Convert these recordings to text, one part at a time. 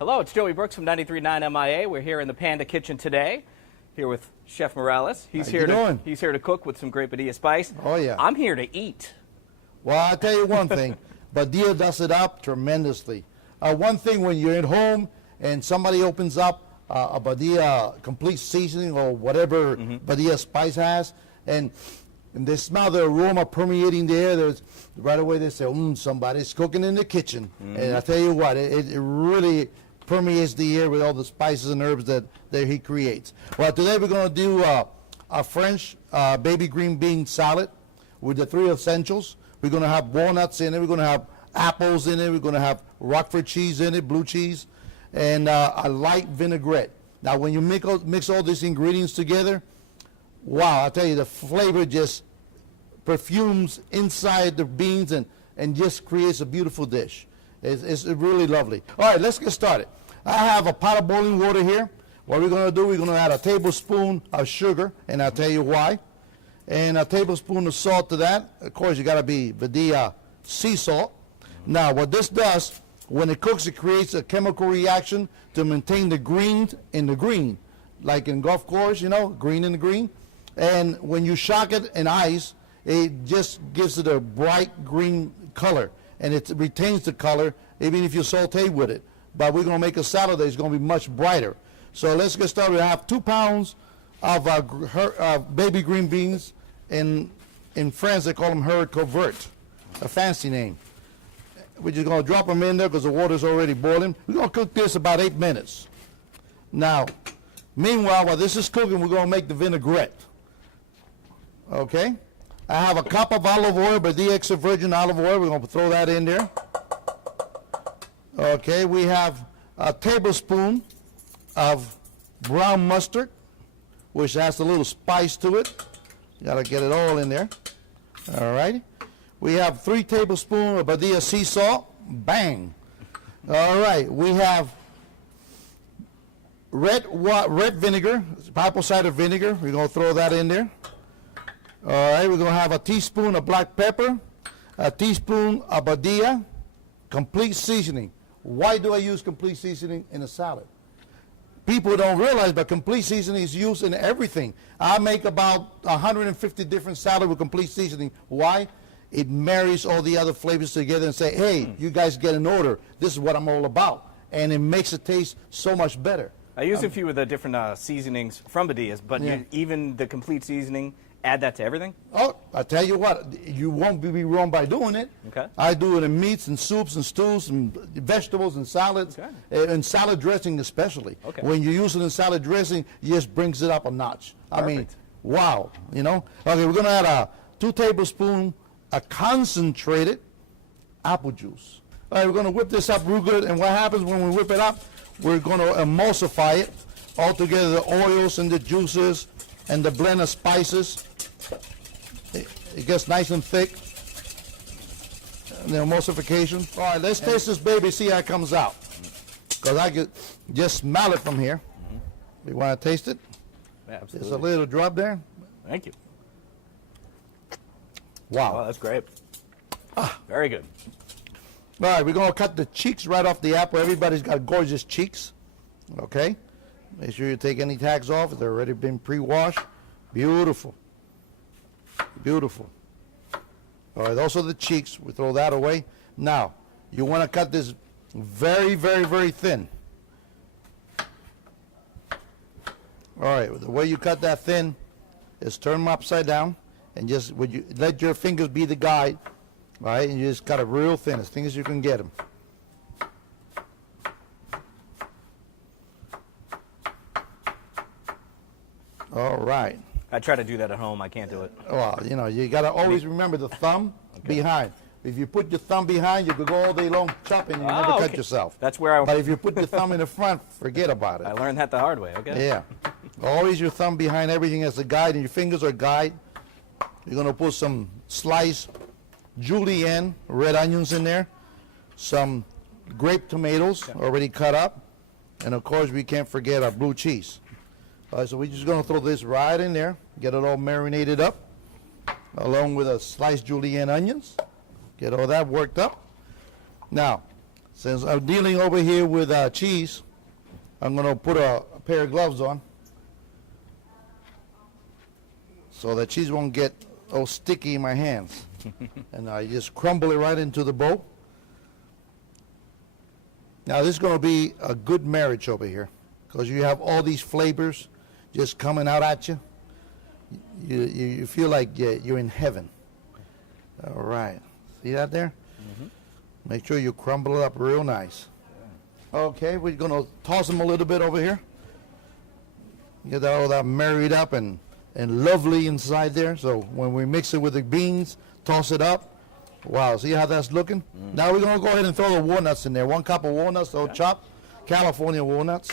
Hello, it's Joey Brooks from 93.9 MIA. We're here in the Panda Kitchen today, here with Chef Morales. He's here to cook with some great Badia spice. Oh, yeah. I'm here to eat. Well, I'll tell you one thing. Badia does it up tremendously. One thing, when you're at home and somebody opens up a Badia complete seasoning or whatever Badia spice has, and they smell the aroma permeating the air, there's, right away they say, somebody's cooking in the kitchen. And I tell you what, it really permeates the air with all the spices and herbs that he creates. Well, today we're going to do a French baby green bean salad with the 3 essentials. We're going to have walnuts in it. We're going to have apples in it. We're going to have Roquefort cheese in it, blue cheese, and a light vinaigrette. Now, when you mix all these ingredients together, wow, I tell you, the flavor just perfumes inside the beans and just creates a beautiful dish. It's really lovely. All right, let's get started. I have a pot of boiling water here. What we're going to do, we're going to add a tablespoon of sugar, and I'll tell you why. And a tablespoon of salt to that. Of course, you got to be Badia Sea Salt. Now, what this does, when it cooks, it creates a chemical reaction to maintain the green in the green. Like in golf course, you know, green in the green. And when you shock it in ice, it just gives it a bright green color. And it retains the color even if you saute with it. But we're going to make a salad that's going to be much brighter. So let's get started. I have 2 pounds of baby green beans. In France, they call them Haricot Vert, a fancy name. We're just going to drop them in there because the water's already boiling. We're going to cook this about 8 minutes. Now, meanwhile, while this is cooking, we're going to make the vinaigrette. Okay? I have a cup of olive oil, Badia extra virgin olive oil. We're going to throw that in there. Okay, we have a tablespoon of brown mustard, which has a little spice to it. You got to get it all in there. All right. We have 3 tablespoons of Badia Sea Salt. Bang. All right. We have red vinegar, apple cider vinegar. We're going to throw that in there. All right. We're going to have a teaspoon of black pepper, a teaspoon of Badia complete seasoning. Why do I use complete seasoning in a salad? People don't realize, but complete seasoning is used in everything. I make about 150 different salads with complete seasoning. Why? It marries all the other flavors together and say, hey, you guys get an order. This is what I'm all about. And it makes it taste so much better. I use a few of the different seasonings from Badia's, but even the complete seasoning, add that to everything? Oh, I tell you what, you won't be wrong by doing it. Okay. I do it in meats and soups and stews and vegetables and salads, and salad dressing especially. Okay. When you use it in salad dressing, it just brings it up a notch. Perfect. I mean, wow, you know. Okay, we're going to add 2 tablespoons of concentrated apple juice. All right, we're going to whip this up real good, and what happens when we whip it up, we're going to emulsify it all together, the oils and the juices and the blend of spices. It gets nice and thick. And the emulsification. All right, let's taste this baby, see how it comes out. Because I could just smell it from here. You want to taste it? Yeah, absolutely. There's a little drop there. Thank you. Wow. Oh, that's great. Very good. All right, we're going to cut the cheeks right off the apple. Everybody's got gorgeous cheeks. Okay? Make sure you take any tags off. They've already been pre-washed. Beautiful. Beautiful. All right, those are the cheeks. We throw that away. Now, you want to cut this very, very, very thin. All right, the way you cut that thin is turn them upside down and just let your fingers be the guide. All right, and you just cut it real thin, as thin as you can get them. All right. I try to do that at home. I can't do it. Well, you know, you got to always remember the thumb behind. If you put your thumb behind, you could go all day long chopping and you never cut yourself. That's where But if you put your thumb in the front, forget about it. I learned that the hard way, okay? Yeah. Always your thumb behind everything as a guide, and your fingers are guide. You're going to put some sliced Julienne red onions in there, some grape tomatoes already cut up, and of course we can't forget our blue cheese. All right, so we're just going to throw this right in there, get it all marinated up, along with a sliced Julienne onions. Get all that worked up. Now, Since I'm dealing over here with cheese, I'm going to put a pair of gloves on so the cheese won't get all sticky in my hands. And I just crumble it right into the bowl. Now this is going to be a good marriage over here because you have all these flavors just coming out at you. You feel like you're in heaven. All right. See that there? Mm-hmm. Make sure you crumble it up real nice. Okay, we're going to toss them a little bit over here. Get all that married up and lovely inside there. So when we mix it with the beans, toss it up. Wow, see how that's looking? Now we're going to go ahead and throw the walnuts in there. 1 cup of walnuts, so chopped, California walnuts.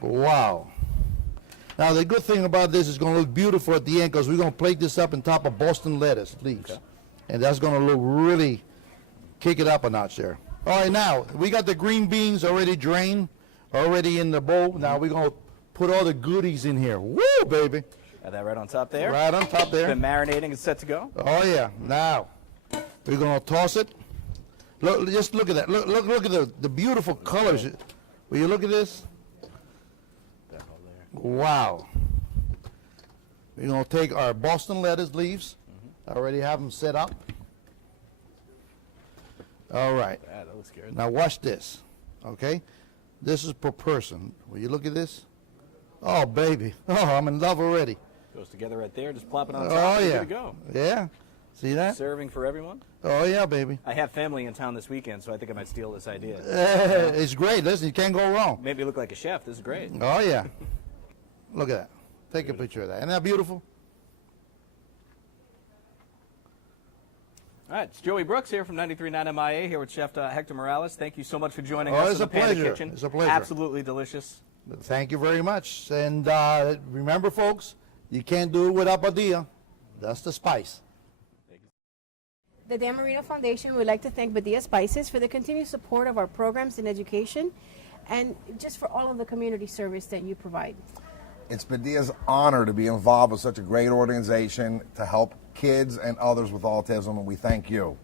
Wow. Now the good thing about this is going to look beautiful at the end because we're going to plate this up on top of Boston lettuce leaves. Okay. And that's going to look really, kick it up a notch there. All right, now we got the green beans already drained, already in the bowl. Now we're going to put all the goodies in here. Woo, baby. Got that right on top there? Right on top there. Been marinating and set to go? Oh, yeah. Now, we're going to toss it. Look, just look at that. Look at the beautiful colors. Will you look at this? Wow. We're going to take our Boston lettuce leaves. I already have them set up. All right. Yeah, that looks good. Now watch this. Okay? This is per person. Will you look at this? Oh, baby. Oh, I'm in love already. Goes together right there. Just plop it on top. Oh, yeah. Good to go. Yeah. See that? Serving for everyone? Oh, yeah, baby. I have family in town this weekend, so I think I might steal this idea. It's great. Listen, you can't go wrong. Maybe look like a chef. This is great. Oh, yeah. Look at that. Take a picture of that. Isn't that beautiful? All right, it's Joey Brooks here from 93.9 MIA here with Chef Hector Morales. Thank you so much for joining us in the Panda Kitchen. It's a pleasure. Absolutely delicious. Thank you very much. And remember, folks, you can't do it without Badia. That's the spice. The Dan Marino Foundation would like to thank Badia Spices for the continued support of our programs in education and just for all of the community service that you provide. It's Badia's honor to be involved with such a great organization to help kids and others with autism, and we thank you.